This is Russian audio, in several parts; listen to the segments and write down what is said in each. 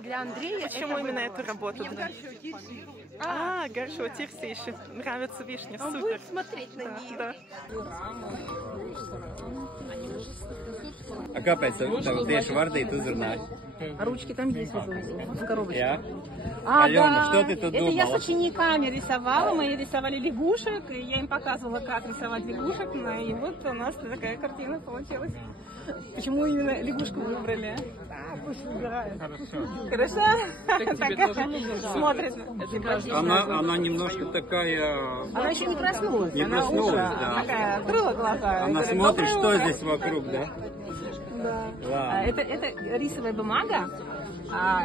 Для Андрея. Почему именно эту работу? Горшок Тирсейши. Нравится вишня. Он супер. будет смотреть на нее. Да. А kāpēc tieši vardīt uzrunāt? Ручки там есть в коробочке. Jā? Алена, да. Что ты тут это думала? я с учениками рисовала, мы рисовали лягушек, и я им показывала, как рисовать лягушек, и вот у нас такая картина получилась. Почему именно лягушку выбрали? Пусть выбирают. Хорошо? Смотрит. Она немножко такая... Она еще не проснулась. Не она проснулась, уже да. такая открыла глаза. Она говорит, смотрит, что «Доброе утро». здесь вокруг, да? Да. Это рисовая бумага,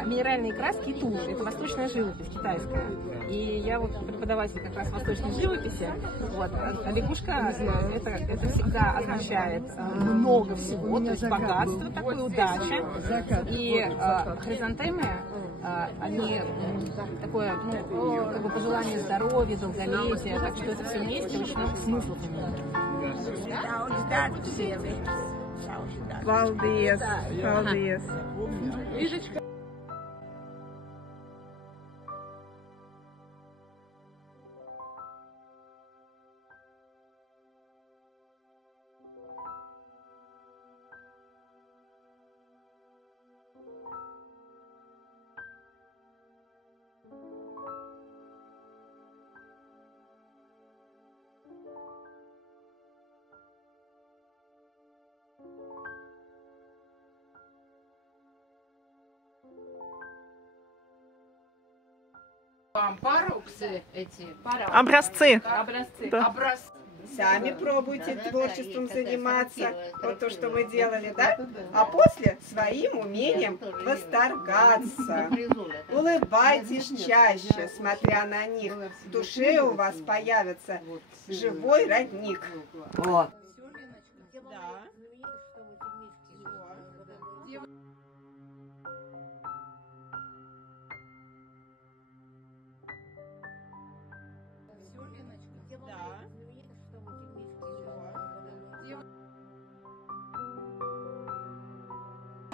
минеральные краски и тушь. Это восточная живопись, китайская. И я вот преподаватель как раз восточной живописи. Вот. А лягушка это всегда означает много всего, то есть богатство, такое, удача. И хризантемы, они такое, как бы пожелание здоровья, долголетия. Так что это все вместе очень много смыслов имеет. Балдес. Балдес. Пароксы эти. Образцы. Образцы. Да. Образцы. Сами пробуйте творчеством заниматься, вот то, что мы делали, да? А после своим умением восторгаться. Улыбайтесь чаще, смотря на них. В душе у вас появится живой родник. Вот.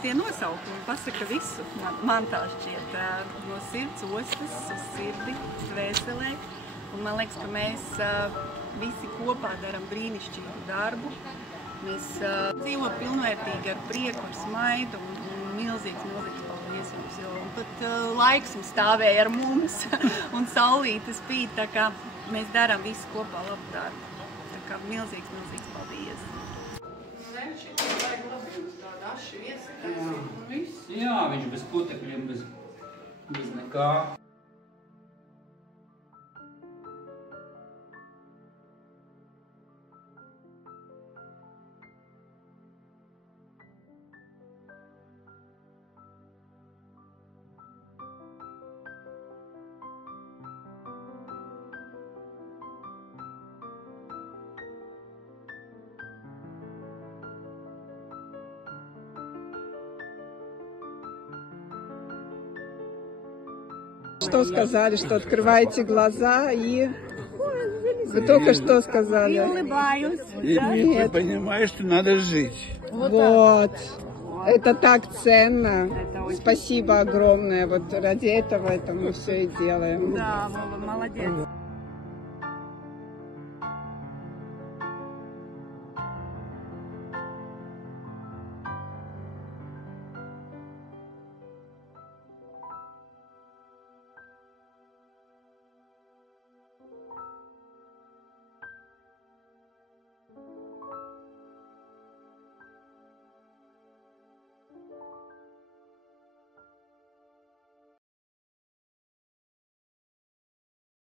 Tie nosaukumi pasaka visu. Man tā šķiet, no sirds ostas uz sirdi, dvēselē. Un man liekas, ka mēs visi kopā darām brīnišķīgu darbu. Mēs dzīvojam pilnvērtīgi ar prieku, ar smaidu un milzīgs paldies jums. Jo pat laiks stāvēja ar mums un saulīte spīd, tā kā mēs darām visi kopā labu darbu. Tā kā milzīgs paldies. Jā, viņš bez putekļiem, bez nekā. Что сказали, что открываете глаза и... Вы только что сказали. И улыбаюсь. Ты понимаешь, что надо жить. Вот. Это так ценно. Спасибо огромное. Вот ради этого это мы все и делаем. Да, молодец.